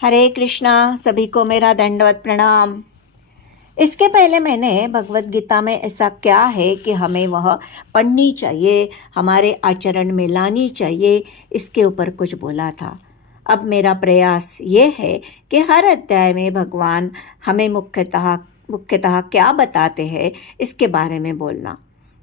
हरे कृष्णा। सभी को मेरा दंडवत प्रणाम। इसके पहले मैंने भगवत गीता में ऐसा क्या है कि हमें वह पढ़नी चाहिए, हमारे आचरण में लानी चाहिए, इसके ऊपर कुछ बोला था। अब मेरा प्रयास ये है कि हर अध्याय में भगवान हमें मुख्यतः क्या बताते हैं इसके बारे में बोलना।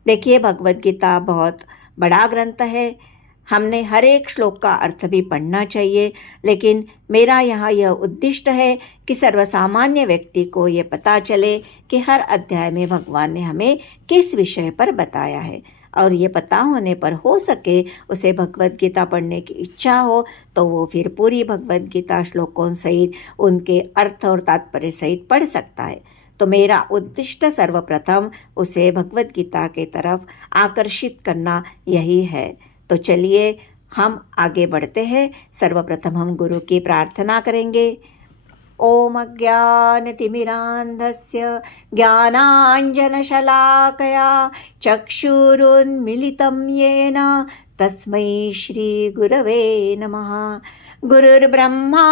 देखिए, भगवत गीता बहुत बड़ा ग्रंथ है, हमने हर एक श्लोक का अर्थ भी पढ़ना चाहिए, लेकिन मेरा यहाँ यह उद्दिष्ट है कि सर्वसामान्य व्यक्ति को ये पता चले कि हर अध्याय में भगवान ने हमें किस विषय पर बताया है, और ये पता होने पर हो सके उसे भगवत गीता पढ़ने की इच्छा हो तो वो फिर पूरी भगवत गीता श्लोकों सहित उनके अर्थ और तात्पर्य सहित पढ़ सकता है। तो मेरा उद्दिष्ट सर्वप्रथम उसे भगवत गीता के तरफ आकर्षित करना यही है। तो चलिए हम आगे बढ़ते हैं। सर्वप्रथम हम गुरु की प्रार्थना करेंगे। ओम अज्ञानतिमिरान्धस्य ज्ञानाञ्जनशलाकया चक्षुरुन्मिलितं येन तस्मै श्रीगुरवे नमः। गुरुर्ब्रह्मा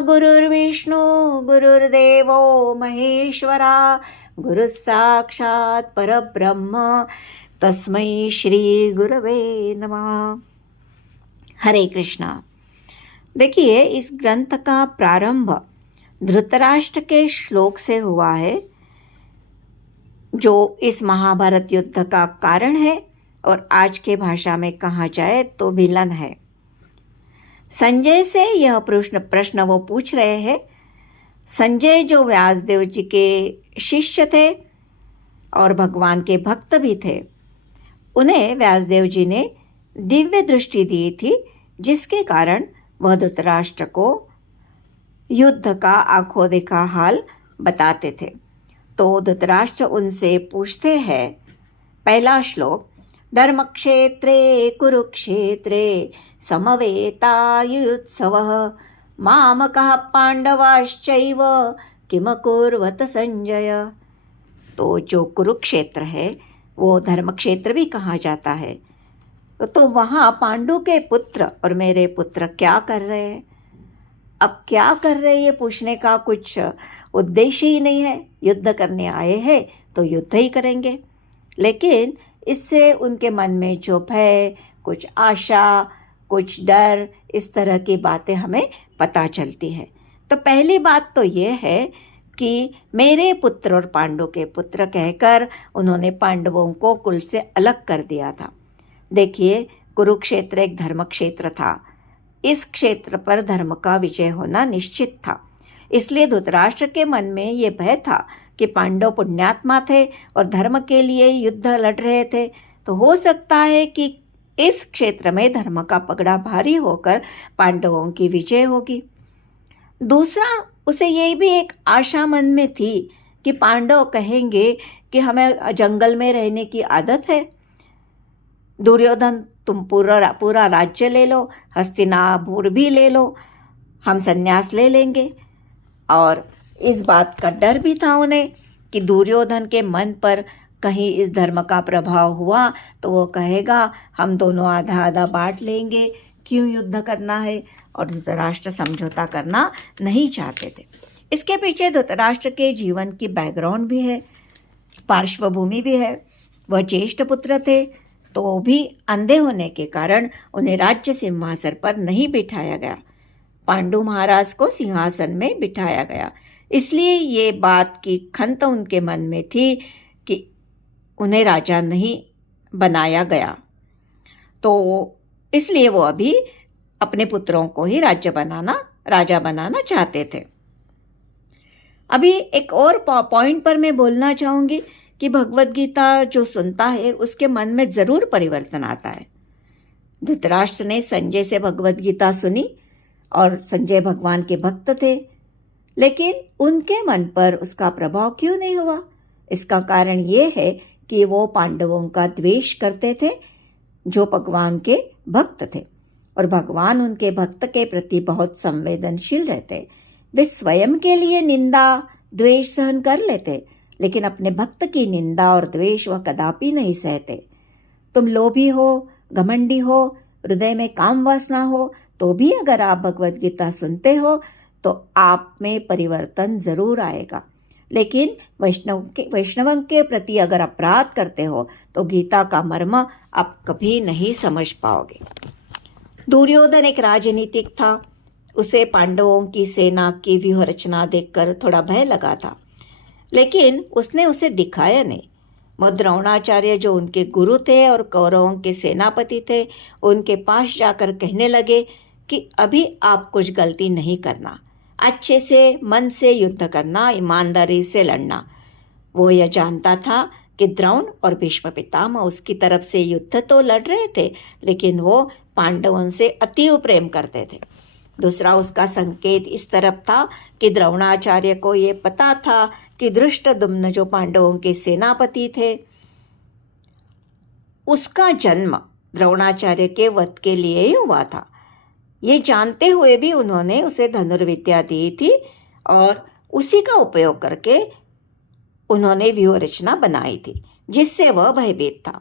गुरुर्विष्णु गुरुर्देवो महेश्वरा गुरुः साक्षात् परब्रह्म तस्मै श्री गुरवे नमः। हरे कृष्णा। देखिए, इस ग्रंथ का प्रारंभ धृतराष्ट्र के श्लोक से हुआ है, जो इस महाभारत युद्ध का कारण है और आज के भाषा में कहा जाए तो विलन है। संजय से यह प्रश्न वो पूछ रहे हैं। संजय जो व्यासदेव जी के शिष्य थे और भगवान के भक्त भी थे, उन्हें व्यासदेव जी ने दिव्य दृष्टि दी थी, जिसके कारण वह धृतराष्ट्र को युद्ध का आंखों देखा हाल बताते थे। तो धृतराष्ट्र उनसे पूछते हैं, पहला श्लोक, धर्मक्षेत्रे कुरुक्षेत्रे समवेतायुत्सवः मामकः पांडवाश्चैव किमकुर्वत संजय। तो जो कुरुक्षेत्र है वो धर्म क्षेत्र भी कहा जाता है। तो वहाँ पांडु के पुत्र और मेरे पुत्र क्या कर रहे हैं? अब क्या कर रहे हैं ये पूछने का कुछ उद्देश्य ही नहीं है। युद्ध करने आए हैं तो युद्ध ही करेंगे, लेकिन इससे उनके मन में जो भय, कुछ आशा, कुछ डर, इस तरह की बातें हमें पता चलती है। तो पहली बात तो ये है कि मेरे पुत्र और पांडु के पुत्र कहकर उन्होंने पांडवों को कुल से अलग कर दिया था। देखिए, कुरुक्षेत्र एक धर्म क्षेत्र था। इस क्षेत्र पर धर्म का विजय होना निश्चित था। इसलिए धृतराष्ट्र के मन में ये भय था कि पांडव पुण्यात्मा थे और धर्म के लिए युद्ध लड़ रहे थे, तो हो सकता है कि इस क्षेत्र में धर्म का पगड़ा भारी होकर पांडवों की विजय होगी। दूसरा, उसे ये भी एक आशा मन में थी कि पांडव कहेंगे कि हमें जंगल में रहने की आदत है, दुर्योधन तुम पूरा राज्य ले लो, हस्तिनापुर भी ले लो, हम संन्यास ले लेंगे। और इस बात का डर भी था उन्हें कि दुर्योधन के मन पर कहीं इस धर्म का प्रभाव हुआ तो वो कहेगा हम दोनों आधा आधा बांट लेंगे, क्यों युद्ध करना है। और धृतराष्ट्र समझौता करना नहीं चाहते थे। इसके पीछे धृतराष्ट्र के जीवन की बैकग्राउंड भी है, पार्श्वभूमि भी है। वह ज्येष्ठ पुत्र थे, तो भी अंधे होने के कारण उन्हें राज्य सिंहासन पर नहीं बिठाया गया, पांडु महाराज को सिंहासन में बिठाया गया। इसलिए ये बात की खंत उनके मन में थी कि उन्हें राजा नहीं बनाया गया, तो इसलिए वो अभी अपने पुत्रों को ही राजा बनाना चाहते थे। अभी एक और पॉइंट पर मैं बोलना चाहूँगी कि भगवत गीता जो सुनता है उसके मन में ज़रूर परिवर्तन आता है। धृतराष्ट्र ने संजय से भगवत गीता सुनी और संजय भगवान के भक्त थे, लेकिन उनके मन पर उसका प्रभाव क्यों नहीं हुआ? इसका कारण ये है कि वो पांडवों का द्वेष करते थे जो भगवान के भक्त थे, और भगवान उनके भक्त के प्रति बहुत संवेदनशील रहते। वे स्वयं के लिए निंदा द्वेष सहन कर लेते, लेकिन अपने भक्त की निंदा और द्वेष वह कदापि नहीं सहते। तुम लोभी हो, घमंडी हो, हृदय में काम वासना हो, तो भी अगर आप भगवत गीता सुनते हो तो आप में परिवर्तन ज़रूर आएगा। लेकिन वैष्णवों के प्रति अगर अपराध करते हो तो गीता का मर्म आप कभी नहीं समझ पाओगे। दुर्योधन एक राजनीतिक था। उसे पांडवों की सेना की व्यूह रचना देखकर थोड़ा भय लगा था, लेकिन उसने उसे दिखाया नहीं। द्रोणाचार्य जो उनके गुरु थे और कौरवों के सेनापति थे, उनके पास जाकर कहने लगे कि अभी आप कुछ गलती नहीं करना, अच्छे से मन से युद्ध करना, ईमानदारी से लड़ना। वो यह जानता था कि द्रोण और भीष्म पितामह उसकी तरफ से युद्ध तो लड़ रहे थे, लेकिन वो पांडवों से अतीव प्रेम करते थे। दूसरा उसका संकेत इस तरफ था कि द्रोणाचार्य को ये पता था कि धृष्टद्युम्न जो पांडवों के सेनापति थे, उसका जन्म द्रोणाचार्य के वध के लिए ही हुआ था। ये जानते हुए भी उन्होंने उसे धनुर्विद्या दी थी और उसी का उपयोग करके उन्होंने व्यूह रचना बनाई थी, जिससे वह भयभीत था।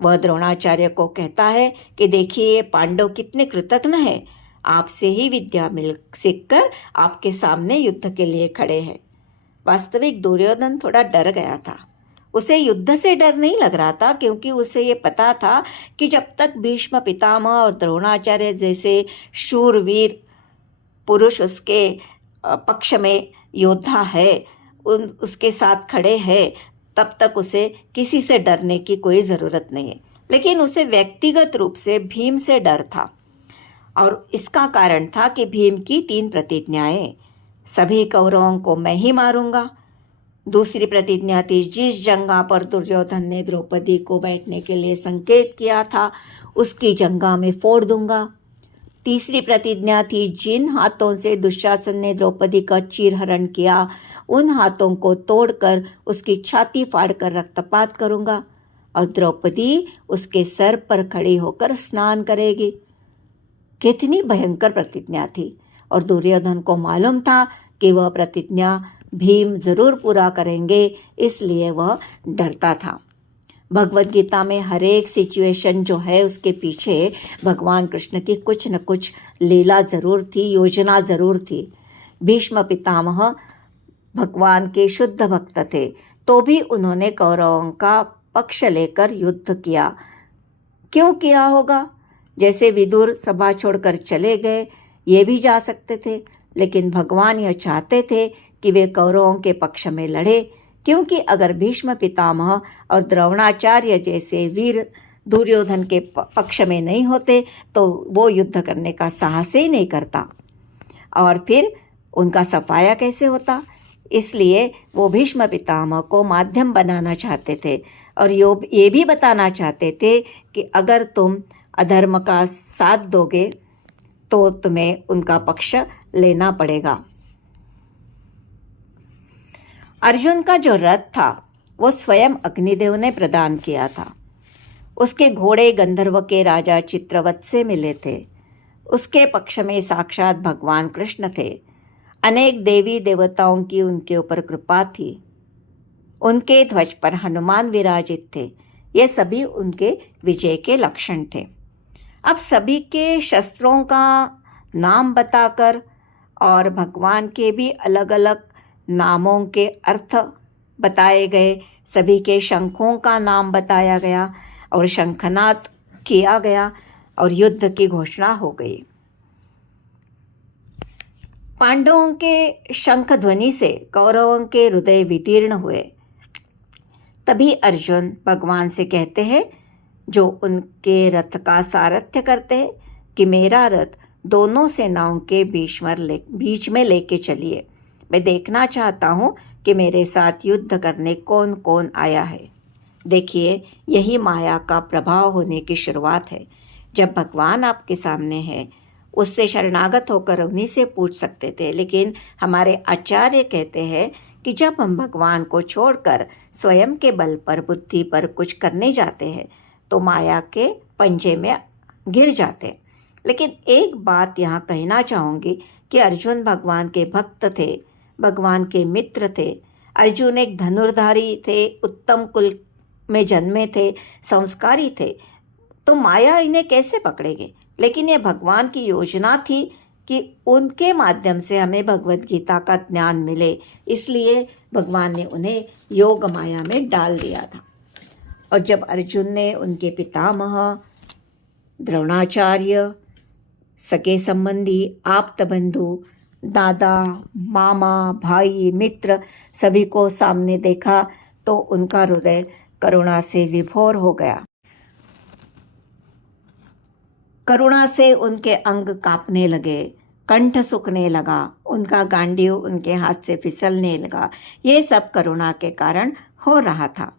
वह द्रोणाचार्य को कहता है कि देखिए, पांडव कितने कृतज्ञ हैं, आपसे ही विद्या सीखकर आपके सामने युद्ध के लिए खड़े हैं। वास्तविक दुर्योधन थोड़ा डर गया था। उसे युद्ध से डर नहीं लग रहा था, क्योंकि उसे ये पता था कि जब तक भीष्म पितामह और द्रोणाचार्य जैसे शूरवीर पुरुष उसके पक्ष में योद्धा है, उसके साथ खड़े हैं, तब तक उसे किसी से डरने की कोई ज़रूरत नहीं है। लेकिन उसे व्यक्तिगत रूप से भीम से डर था, और इसका कारण था कि भीम की 3 प्रतिज्ञाएं। सभी कौरवों को मैं ही मारूंगा। दूसरी प्रतिज्ञा थी, जिस जंगा पर दुर्योधन ने द्रौपदी को बैठने के लिए संकेत किया था, उसकी जंगा में फोड़ दूंगा। तीसरी प्रतिज्ञा थी, जिन हाथों से दुशासन ने द्रौपदी का चीरहरण किया, उन हाथों को तोड़कर उसकी छाती फाड़कर रक्तपात करूंगा और द्रौपदी उसके सर पर खड़ी होकर स्नान करेगी। कितनी भयंकर प्रतिज्ञा थी, और दुर्योधन को मालूम था कि वह प्रतिज्ञा भीम जरूर पूरा करेंगे, इसलिए वह डरता था। भगवद गीता में हर एक सिचुएशन जो है, उसके पीछे भगवान कृष्ण की कुछ न कुछ लीला ज़रूर थी, योजना ज़रूर थी। भीष्म पितामह भगवान के शुद्ध भक्त थे, तो भी उन्होंने कौरवों का पक्ष लेकर युद्ध किया। क्यों किया होगा? जैसे विदुर सभा छोड़कर चले गए, ये भी जा सकते थे, लेकिन भगवान यह चाहते थे कि वे कौरवों के पक्ष में लड़े, क्योंकि अगर भीष्म पितामह और द्रोणाचार्य जैसे वीर दुर्योधन के पक्ष में नहीं होते तो वो युद्ध करने का साहस ही नहीं करता, और फिर उनका सफाया कैसे होता। इसलिए वो भीष्म पितामह को माध्यम बनाना चाहते थे, और ये भी बताना चाहते थे कि अगर तुम अधर्म का साथ दोगे तो तुम्हें उनका पक्ष लेना पड़ेगा। अर्जुन का जो रथ था वो स्वयं अग्निदेव ने प्रदान किया था। उसके घोड़े गंधर्व के राजा चित्रवत से मिले थे। उसके पक्ष में साक्षात भगवान कृष्ण थे। अनेक देवी देवताओं की उनके ऊपर कृपा थी। उनके ध्वज पर हनुमान विराजित थे। ये सभी उनके विजय के लक्षण थे। अब सभी के शस्त्रों का नाम बताकर और भगवान के भी अलग अलग नामों के अर्थ बताए गए, सभी के शंखों का नाम बताया गया और शंखनाद किया गया और युद्ध की घोषणा हो गई। पांडवों के शंख ध्वनि से कौरवों के हृदय वितीर्ण हुए। तभी अर्जुन भगवान से कहते हैं, जो उनके रथ का सारथ्य करते हैं, कि मेरा रथ दोनों सेनाओं के बीच में लेके चलिए। मैं देखना चाहता हूँ कि मेरे साथ युद्ध करने कौन कौन आया है। देखिए, यही माया का प्रभाव होने की शुरुआत है। जब भगवान आपके सामने है, उससे शरणागत होकर उन्हीं से पूछ सकते थे, लेकिन हमारे आचार्य कहते हैं कि जब हम भगवान को छोड़कर स्वयं के बल पर, बुद्धि पर कुछ करने जाते हैं तो माया के पंजे में गिर जाते हैं। लेकिन एक बात यहाँ कहना चाहूँगी कि अर्जुन भगवान के भक्त थे, भगवान के मित्र थे। अर्जुन एक धनुर्धारी थे, उत्तम कुल में जन्मे थे, संस्कारी थे, तो माया इन्हें कैसे पकड़ेगी। लेकिन ये भगवान की योजना थी कि उनके माध्यम से हमें भगवत गीता का ज्ञान मिले, इसलिए भगवान ने उन्हें योग माया में डाल दिया था। और जब अर्जुन ने उनके पितामह, द्रोणाचार्य, सगे संबंधी, आप्त बंधु, दादा, मामा, भाई, मित्र सभी को सामने देखा तो उनका हृदय करुणा से विभोर हो गया। करुणा से उनके अंग कांपने लगे, कंठ सूखने लगा, उनका गांडीव उनके हाथ से फिसलने लगा। ये सब करुणा के कारण हो रहा था।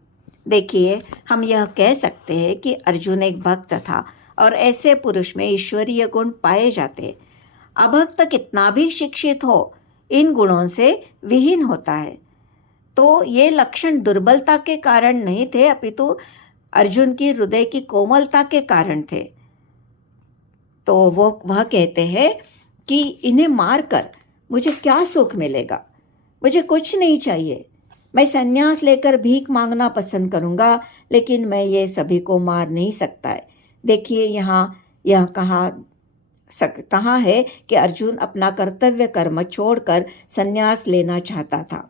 देखिए, हम यह कह सकते हैं कि अर्जुन एक भक्त था और ऐसे पुरुष में ईश्वरीय गुण पाए जाते। अभक्त कितना भी शिक्षित हो, इन गुणों से विहीन होता है। तो ये लक्षण दुर्बलता के कारण नहीं थे, अपितु अर्जुन की हृदय की कोमलता के कारण थे। तो वह कहते हैं कि इन्हें मारकर मुझे क्या सुख मिलेगा, मुझे कुछ नहीं चाहिए, मैं संन्यास लेकर भीख मांगना पसंद करूँगा, लेकिन मैं ये सभी को मार नहीं सकता है। देखिए, यहाँ यह कहा है कि अर्जुन अपना कर्तव्य कर्म छोड़कर संन्यास लेना चाहता था।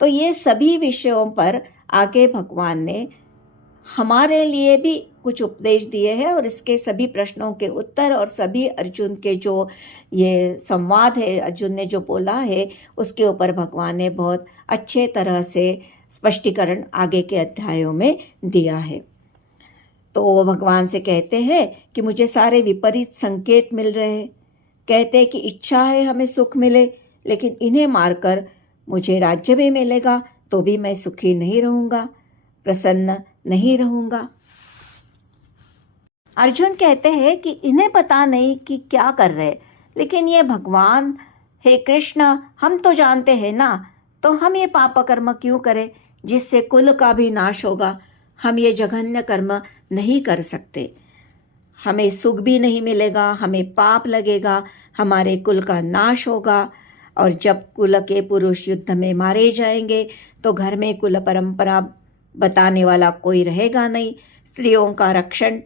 तो ये सभी विषयों पर आगे भगवान ने हमारे लिए भी कुछ उपदेश दिए हैं और इसके सभी प्रश्नों के उत्तर और सभी अर्जुन के जो ये संवाद है, अर्जुन ने जो बोला है, उसके ऊपर भगवान ने बहुत अच्छे तरह से स्पष्टीकरण आगे के अध्यायों में दिया है। तो वो भगवान से कहते हैं कि मुझे सारे विपरीत संकेत मिल रहे हैं। कहते हैं कि इच्छा है हमें सुख मिले, लेकिन इन्हें मारकर मुझे राज्य भी मिलेगा तो भी मैं सुखी नहीं रहूँगा, प्रसन्न नहीं रहूँगा। अर्जुन कहते हैं कि इन्हें पता नहीं कि क्या कर रहे, लेकिन ये भगवान, हे कृष्ण, हम तो जानते हैं ना, तो हम ये पाप कर्म क्यों करें जिससे कुल का भी नाश होगा। हम ये जघन्य कर्म नहीं कर सकते, हमें सुख भी नहीं मिलेगा, हमें पाप लगेगा, हमारे कुल का नाश होगा। और जब कुल के पुरुष युद्ध में मारे जाएंगे तो घर में कुल परंपरा बताने वाला कोई रहेगा नहीं, स्त्रियों का रक्षण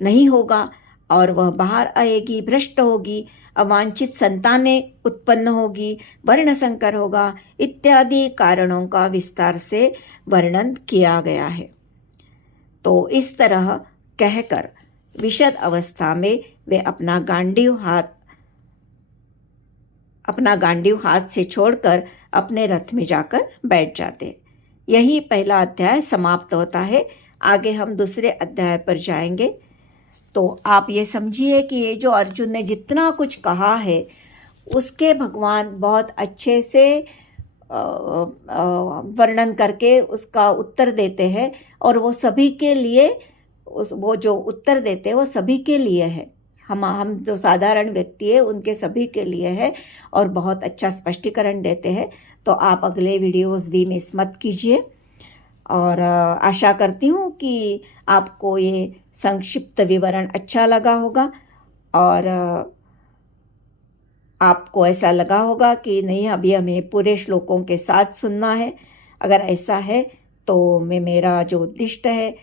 नहीं होगा और वह बाहर आएगी, भ्रष्ट होगी, अवांछित संतानें उत्पन्न होगी, वर्ण संकर होगा, इत्यादि कारणों का विस्तार से वर्णन किया गया है। तो इस तरह कहकर विशद अवस्था में वे अपना गांडीव हाथ से छोड़कर अपने रथ में जाकर बैठ जाते। यही पहला अध्याय समाप्त होता है। आगे हम दूसरे अध्याय पर जाएंगे। तो आप ये समझिए कि ये जो अर्जुन ने जितना कुछ कहा है, उसके भगवान बहुत अच्छे से वर्णन करके उसका उत्तर देते हैं और वो सभी के लिए, वो जो उत्तर देते हैं वो सभी के लिए है। हम जो साधारण व्यक्ति है उनके सभी के लिए है और बहुत अच्छा स्पष्टीकरण देते हैं। तो आप अगले वीडियोस भी मिस मत कीजिए और आशा करती हूँ कि आपको ये संक्षिप्त विवरण अच्छा लगा होगा और आपको ऐसा लगा होगा कि नहीं, अभी हमें पूरे श्लोकों के साथ सुनना है। अगर ऐसा है तो मैं मेरा जो उद्दिष्ट है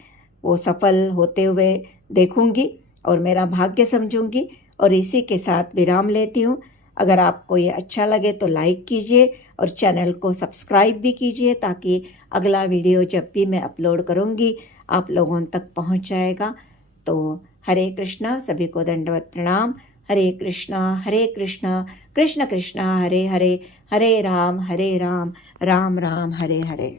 वो सफल होते हुए देखूंगी और मेरा भाग्य समझूंगी। और इसी के साथ विराम लेती हूँ। अगर आपको ये अच्छा लगे तो लाइक कीजिए और चैनल को सब्सक्राइब भी कीजिए ताकि अगला वीडियो जब भी मैं अपलोड करूँगी आप लोगों तक पहुँच जाएगा। तो हरे कृष्णा, सभी को दंडवत प्रणाम। हरे कृष्णा कृष्ण कृष्ण हरे हरे, हरे राम राम राम हरे हरे।